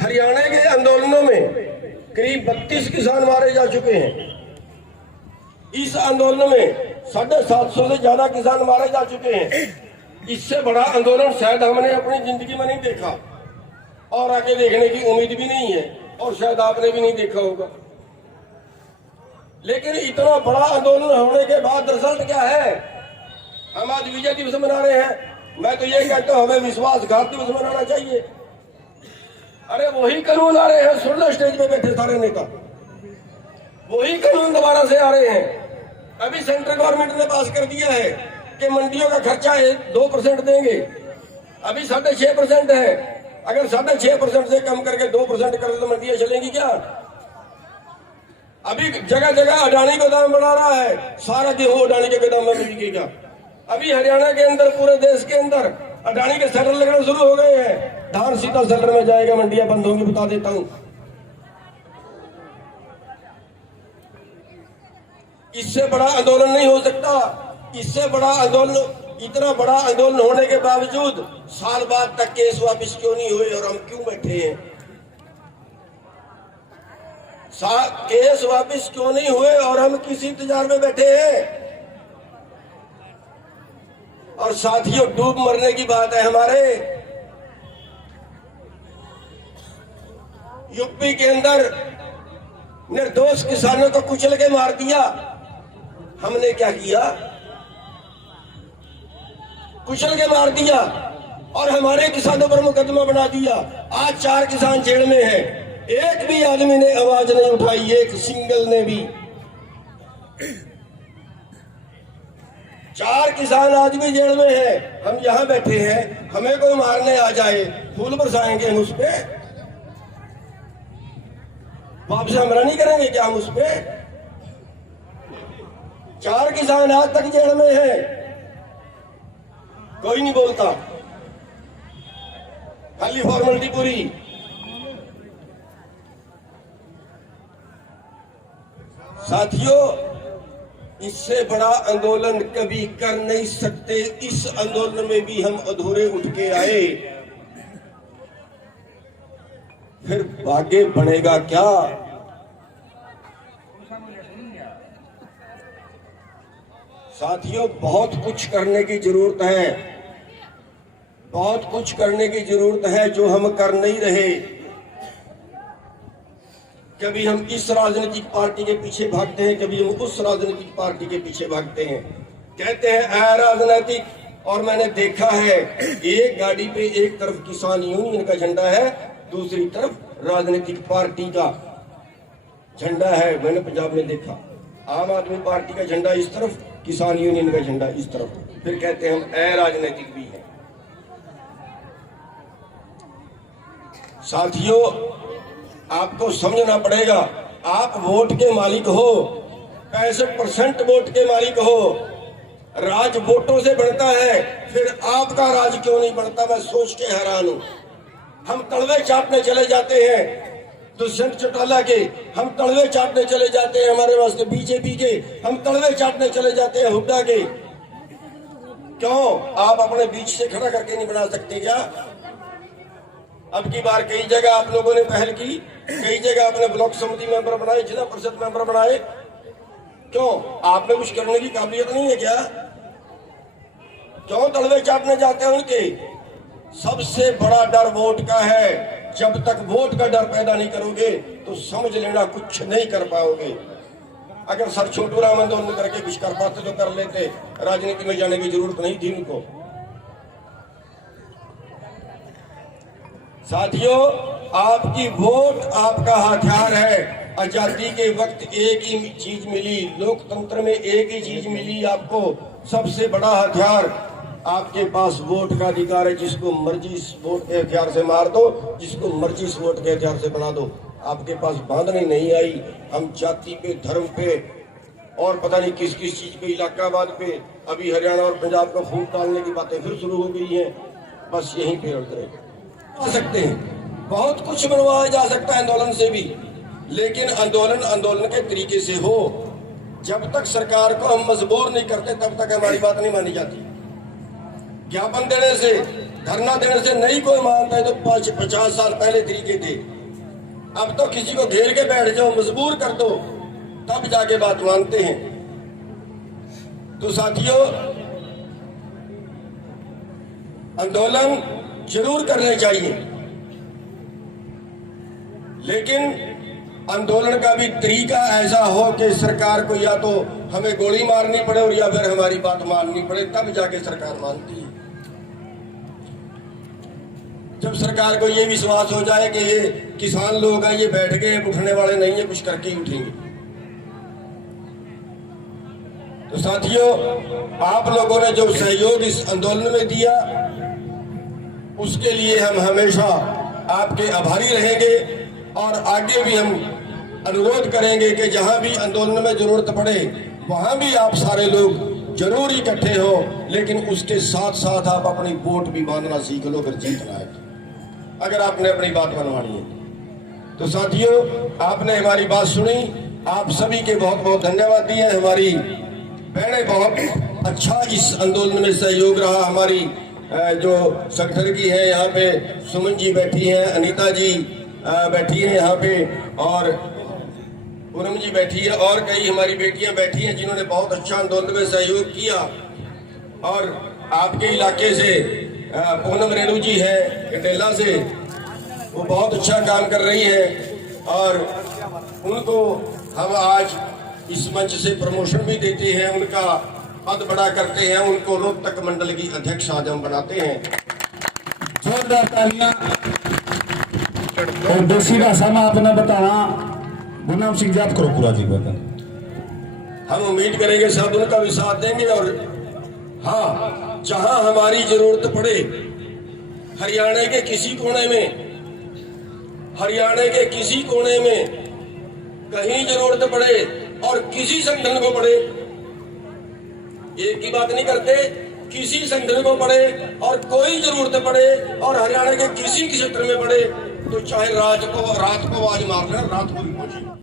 हरियाणा के आंदोलनों में करीब 32 किसान मारे जा चुके हैं। इस आंदोलन में 750 से ज्यादा किसान मारे जा चुके हैं। इससे बड़ा आंदोलन शायद हमने अपनी जिंदगी में नहीं देखा और आगे देखने की उम्मीद भी नहीं है, और शायद आपने भी नहीं देखा होगा। लेकिन इतना बड़ा आंदोलन होने के बाद रिजल्ट क्या है? हम आज विजय दिवस मना रहे हैं। मैं तो ये कहता हूं हमें विश्वासघात दिवस मनाना चाहिए। अरे वही कानून आ रहे हैं, सुन लो स्टेज पे बैठे सारे नेता, वही कानून दोबारा से आ रहे हैं। अभी सेंट्रल गवर्नमेंट ने पास कर दिया है कि मंडियों का खर्चा 2% देंगे। अभी 6.5% है। अगर 6.5% से कम करके 2% कर तो मंडियां चलेंगी क्या? अभी जगह जगह अडानी गोदाम बना रहा है, सारा गेहूं अडानी के गोदाम में बिकेगा। अभी हरियाणा के अंदर, पूरे देश के अंदर अडानी के सेलर लगना शुरू हो गए हैं। धान सीधा सेलर में जाएगा, मंडियां बंद होंगी, बता देता हूं। इससे बड़ा आंदोलन नहीं हो सकता। इससे बड़ा आंदोलन, इतना बड़ा आंदोलन होने के बावजूद साल बाद तक केस वापस क्यों नहीं हुए और हम क्यों बैठे हैं? केस वापस क्यों नहीं हुए और हम किस इंतजार में बैठे हैं? और साथियों, डूब मरने की बात है हमारे। यूपी के अंदर निर्दोष किसानों को कुचल के मार दिया। हमने क्या किया? कुचल के मार दिया और हमारे किसानों पर मुकदमा बना दिया। आज 4 किसान जेल में हैं। एक भी आदमी ने आवाज नहीं उठाई, एक सिंगल ने भी। 4 किसान आज भी जेल में हैं। हम यहां बैठे हैं, हमें कोई मारने आ जाए, फूल बरसाएंगे हम उस पे? वापस हमला नहीं करेंगे क्या हम उस पे? 4 किसान आज तक जेल में हैं, कोई नहीं बोलता, खाली फॉर्मेलिटी पूरी। साथियों, इससे बड़ा आंदोलन कभी कर नहीं सकते। इस आंदोलन में भी हम अधूरे उठ के आए, फिर आगे बढ़ेगा क्या? साथियों, बहुत कुछ करने की जरूरत है, बहुत कुछ करने की जरूरत है जो हम कर नहीं रहे। कभी हम इस राजनीतिक पार्टी के पीछे भागते हैं, कभी हम उस राजनीतिक पार्टी के पीछे भागते हैं। कहते हैं राजनीतिक, और मैंने देखा है एक गाड़ी पे एक तरफ किसान यूनियन का झंडा है, दूसरी तरफ राजनीतिक पार्टी का झंडा है। मैंने पंजाब में देखा, आम आदमी पार्टी का झंडा इस तरफ, किसान यूनियन का झंडा इस तरफ। फिर कहते हैं हम राजनीतिक भी है। साथियों, आपको समझना पड़ेगा, आप वोट के मालिक हो, 65% वोट के मालिक हो। राज वोटों से बनता है, फिर आपका राज क्यों नहीं बनता? मैं सोच के हैरान हूं। हम तलवे चाटने चले जाते हैं दुष्यंत चौटाला के, हम तलवे चाटने चले जाते हैं हमारे वास्ते बीजेपी के, हम तलवे चाटने चले जाते हैं हुड्डा के। क्यों? आप अपने बीच से खड़ा करके नहीं बना सकते क्या? अब की बार कई जगह आप लोगों ने पहल की, कई जगह अपने ब्लॉक समिति मेंबर बनाए, जिला परिषद मेंबर बनाए। क्यों? आप में कुछ करने की काबिलियत नहीं है क्या? क्यों तलवे चाटने जाते हैं उनके? सबसे बड़ा डर वोट का है। जब तक वोट का डर पैदा नहीं करोगे तो समझ लेना कुछ नहीं कर पाओगे। अगर सर छोटू राम आंदोलन करके कुछ कर पाते तो कर लेते, राजनीति में जाने की जरूरत नहीं थी उनको। साथियों, आपकी वोट आपका हथियार है। आजादी के वक्त एक ही चीज मिली, लोकतंत्र में एक ही चीज मिली आपको, सबसे बड़ा हथियार आपके पास वोट का अधिकार है। जिसको मर्जी इस वोट के हथियार से मार दो, जिसको मर्जी इस वोट के हथियार से बना दो। आपके पास बांधने नहीं आई। हम जाति पे, धर्म पे और पता नहीं किस किस चीज पे, इलाकावाद पे, अभी हरियाणा और पंजाब का फूट डालने की बातें फिर शुरू हो गई हैं। बस यहीं पे अड़ रहे सकते हैं। बहुत कुछ बनवाया जा सकता है आंदोलन से भी, लेकिन आंदोलन के तरीके से हो। जब तक सरकार को हम मजबूर नहीं करते तब तक हमारी बात नहीं मानी जाती। ज्ञापन देने से, धरना देने से नहीं कोई मानता है तो 50 साल पहले तरीके थे। अब तो किसी को घेर के बैठ जाओ, मजबूर कर दो, तब जाके बात मानते हैं। तो साथियों, आंदोलन जरूर करने चाहिए, लेकिन आंदोलन का भी तरीका ऐसा हो कि सरकार को या तो हमें गोली मारनी पड़े और या फिर हमारी बात माननी पड़े, तब जाके सरकार मानती है। जब सरकार को ये विश्वास हो जाए कि ये किसान लोग हैं, ये बैठ गए, उठने वाले नहीं है, कुछ करके ही उठेंगे। तो साथियों, आप लोगों ने जो सहयोग इस आंदोलन में दिया, उसके लिए हम हमेशा आपके आभारी रहेंगे और आगे भी हम अनुरोध करेंगे कि जहां भी आंदोलन में जरूरत पड़े वहां भी आप सारे लोग जरूर इकट्ठे हो, लेकिन उसके साथ साथ आप अपनी वोट भी बांधना सीख लो अगर जीतना है, अगर आपने अपनी बात मनवानी है। तो साथियों, आपने हमारी बात सुनी, आप सभी के बहुत बहुत धन्यवाद दिए। हमारी बहनें बहुत अच्छा इस आंदोलन में सहयोग रहा। हमारी जो संगठन की है, यहाँ पे सुमन जी बैठी हैं, अनीता जी बैठी हैं यहाँ पे, और पूनम जी बैठी है, और कई हमारी बेटियां बैठी हैं जिन्होंने बहुत अच्छा आंदोलन में सहयोग किया। और आपके इलाके से पूनम रेणु जी है कटेला से, वो बहुत अच्छा काम कर रही है और उनको हम आज इस मंच से प्रमोशन भी देते हैं, उनका पद बड़ा करते हैं, उनको रोहतक मंडल की अध्यक्ष आज हम बनाते हैं। जोरदार तालियां। और देसी भाषा में आपने बताया, गुरनाम सिंह जी आप करो पूरा जी बता। हम उम्मीद करेंगे सब उनका भी साथ देंगे। और हाँ, जहां हमारी जरूरत पड़े, हरियाणा के किसी कोने में, हरियाणा के किसी कोने में कहीं जरूरत पड़े और किसी संगठन को पड़े, एक ही बात नहीं करते, किसी संगठन को पड़े और कोई जरूरत पड़े और हरियाणा के किसी क्षेत्र में पड़े, तो चाहे रात को आवाज मार लें, रात को भी पहुंचे।